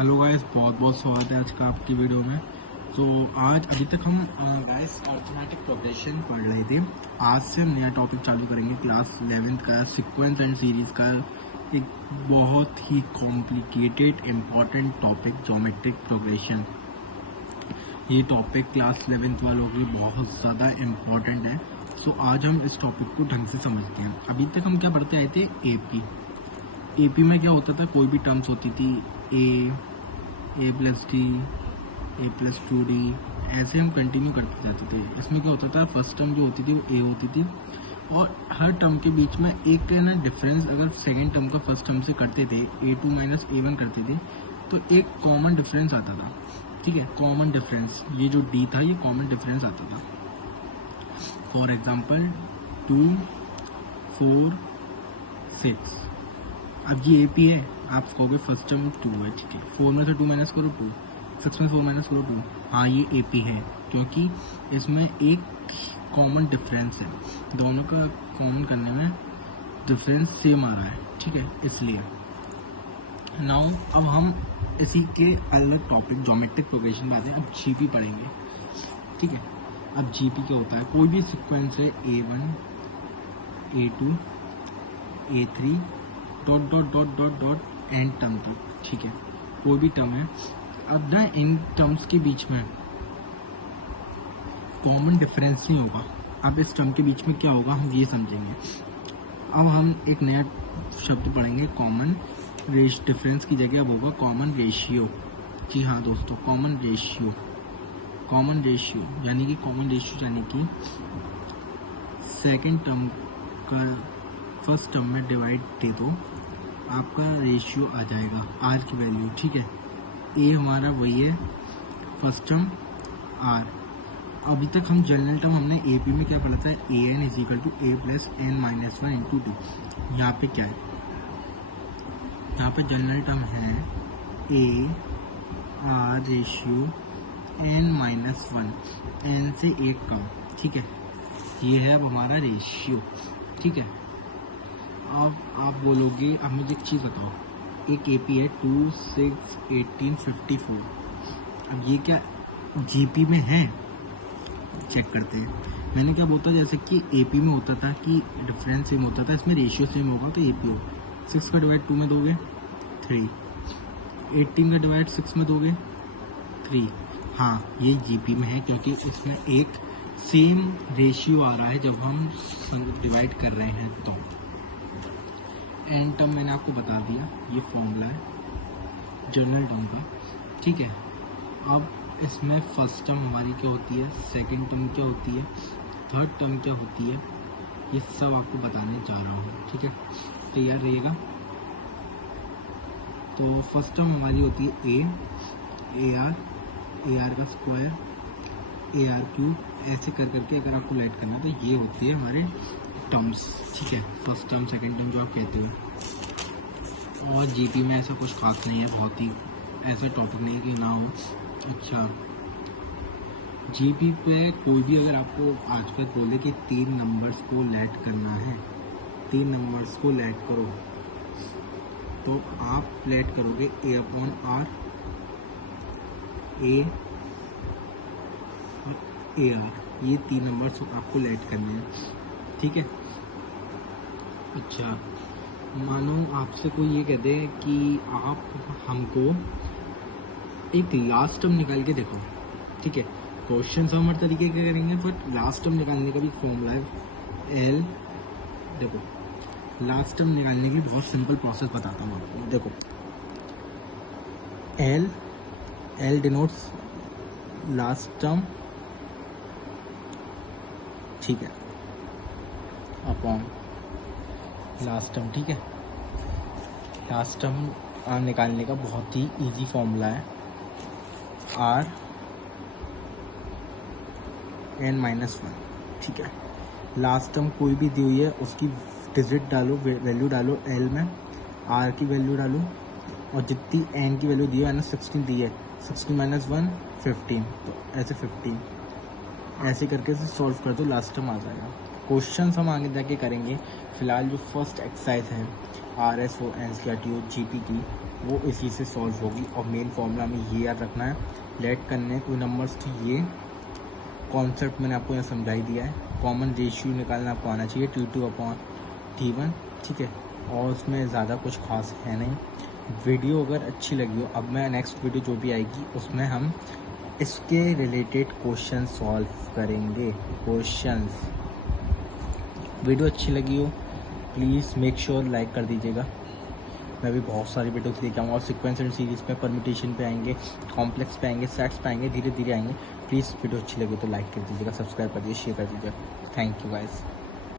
Hello guys, बहुत बहुत स्वागत है आज का आपकी वीडियो में। तो आज अभी तक हम गाइस अर्थमेटिक प्रोग्रेशन पढ़ रहे थे। आज से हम नया टॉपिक चालू करेंगे क्लास 11th का, सीक्वेंस एंड सीरीज का एक बहुत ही complicated important topic, geometric progression. ये टॉपिक क्लास 11th वालों के लिए बहुत ज़्यादा इम्पॉर्टेंट है। सो आज हम इस टॉपिक को ढंग से समझते हैं। अभी तक हम क्या पढ़ते आए थे? एपी में क्या होता था, कोई भी टर्म्स होती थी, ए प्लस डी, ए प्लस 2d, ऐसे हम कंटिन्यू करते जाते थे। इसमें क्या होता था, फर्स्ट टर्म जो होती थी वो ए होती थी और हर टर्म के बीच में एक ना डिफरेंस अगर सेकेंड टर्म का फर्स्ट टर्म से करते थे, A2 माइनस A1 करते थे, तो एक कॉमन डिफरेंस आता था। ठीक है, कॉमन डिफरेंस, ये जो डी था ये कॉमन डिफरेंस आता था। For example 2, 4, 6। अब ये AP है, आप कहोगे फर्स्ट टर्म 2 है, ठीक है, 4 में से 2 माइनस करो 2, 6 में 4 माइनस करो 2। हाँ, ये AP है क्योंकि इसमें एक कॉमन डिफरेंस है, दोनों का कॉमन करने में डिफरेंस सेम आ रहा है, ठीक है, इसलिए। नाउ अब हम इसी के अलग टॉपिक ज्योमेट्रिक प्रोग्रेशन में आते हैं। अब GP पढ़ेंगे, ठीक है। अब GP क्या होता है, कोई भी सीक्वेंस है A1, A2, A3 dot dot dot dot dot and term तक, ठीक है, कोई भी टर्म है। अब ना इन टर्म्स के बीच में कॉमन डिफरेंस नहीं होगा। अब इस टर्म के बीच में क्या होगा हम ये समझेंगे। अब हम एक नया शब्द पढ़ेंगे, कॉमन डिफरेंस की जगह अब होगा कॉमन रेशियो। जी हाँ दोस्तों, कॉमन रेशियो। कॉमन रेशियो यानी कि सेकेंड टर्म का फर्स्ट टर्म में डिवाइड दे दो, आपका रेशियो आ जाएगा आर की वैल्यू, ठीक है। ए हमारा वही है फर्स्ट टर्म आर। अभी तक हम जनरल टर्म हमने एपी में क्या पढ़ा था, a n is equal to a plus n minus 1 into 2। यहाँ पे क्या है, यहाँ पे जनरल टर्म है A R ratio N minus 1, N से एक कम, ठीक है, ये है अब हमारा रेशियो, ठीक है। अब आप बोलोगे, अब मुझे एक चीज़ बताओ, एक AP है 2, 6, 18, 54। अब ये क्या GP में है, चेक करते हैं। मैंने क्या बोलता, जैसे कि AP में होता था कि डिफरेंस सेम होता था, इसमें रेशियो सेम होगा तो AP हो। 6 का डिवाइड 2 में दोगे 3, 18 का डिवाइड 6 में दोगे 3। हाँ, ये GP में है क्योंकि इसमें एक सेम रेशियो आ रहा है जब हम डिवाइड कर रहे हैं। तो एन टर्म मैंने आपको बता दिया, ये फॉर्मूला है जनरल टर्म का, ठीक है। अब इसमें फर्स्ट टर्म हमारी क्या होती है, सेकंड टर्म क्या होती है, थर्ड टर्म क्या होती है, ये सब आपको बताने जा रहा हूँ, ठीक है, तैयार रहिएगा। तो फर्स्ट टर्म हमारी होती है ए आर का स्क्वायर, AR क्यूब, ऐसे कर करके अगर आपको लाइट करना है तो ये होती है हमारे टर्म्स, ठीक है, फर्स्ट टर्म सेकंड टर्म जो आप कहते हो। और GP में ऐसा कुछ खास नहीं है, बहुत ही ऐसा टॉपिक नहीं कि ना हो। अच्छा, GP पे कोई भी अगर आपको आज तक बोले कि 3 नंबर्स को लैट करना है, 3 नंबर्स को लैट करो, तो आप लैट करोगे A/R, A और AR, ये 3 नंबर्स आपको लैट करने हैं, ठीक है। अच्छा, मानो आपसे कोई ये कह दे कि आप हमको एक लास्ट टर्म निकाल के देखो, ठीक है, क्वेश्चन हम हर तरीके के करेंगे, बट लास्ट टर्म निकालने का भी फॉर्मूला है एल। देखो, लास्ट टर्म निकालने की बहुत सिंपल प्रोसेस बताता हूँ आपको। देखो, एल डिनोट्स लास्ट टर्म, ठीक है, अपॉन लास्ट टर्म, ठीक है। लास्ट टर्म निकालने का बहुत ही इजी फॉर्मूला है R n माइनस 1, ठीक है। लास्ट टर्म कोई भी दी हुई है उसकी डिजिट डालो, वैल्यू डालो L में, R की वैल्यू डालो, और जितनी n की वैल्यू दी है, 16 दी है, 16 माइनस 1 15, तो ऐसे 15, ऐसे करके से सॉल्व कर दो, लास्ट टर्म आ जाएगा। क्वेश्चन हम आगे जाके करेंगे। फिलहाल जो फर्स्ट एक्सरसाइज है RSO NCERT GP की, वो इसी से सॉल्व होगी। और मेन फॉर्मूला हमें ये याद रखना है, लेट करने कोई नंबर्स की, ये कॉन्सेप्ट मैंने आपको यहाँ समझा ही दिया है। कॉमन रेशियो निकालना आपको आना चाहिए T2/T1, ठीक है। और उसमें ज़्यादा कुछ खास है नहीं। वीडियो अगर अच्छी लगी हो, अब मैं नेक्स्ट वीडियो जो भी आएगी उसमें हम इसके रिलेटेड क्वेश्चन सॉल्व करेंगे। क्वेश्चंस, वीडियो अच्छी लगी हो प्लीज़ मेक श्योर लाइक कर दीजिएगा। मैं भी बहुत सारी वीडियोस लेके आऊँगा और सीक्वेंस एंड सीरीज़ पे, परम्यूटेशन पे आएंगे, कॉम्प्लेक्स पे आएंगे, सेट्स पे आएंगे, धीरे धीरे आएंगे। प्लीज़ वीडियो अच्छी लगी तो लाइक कर दीजिएगा, सब्सक्राइब कर दीजिए, शेयर कर दीजिएगा। Thank you guys.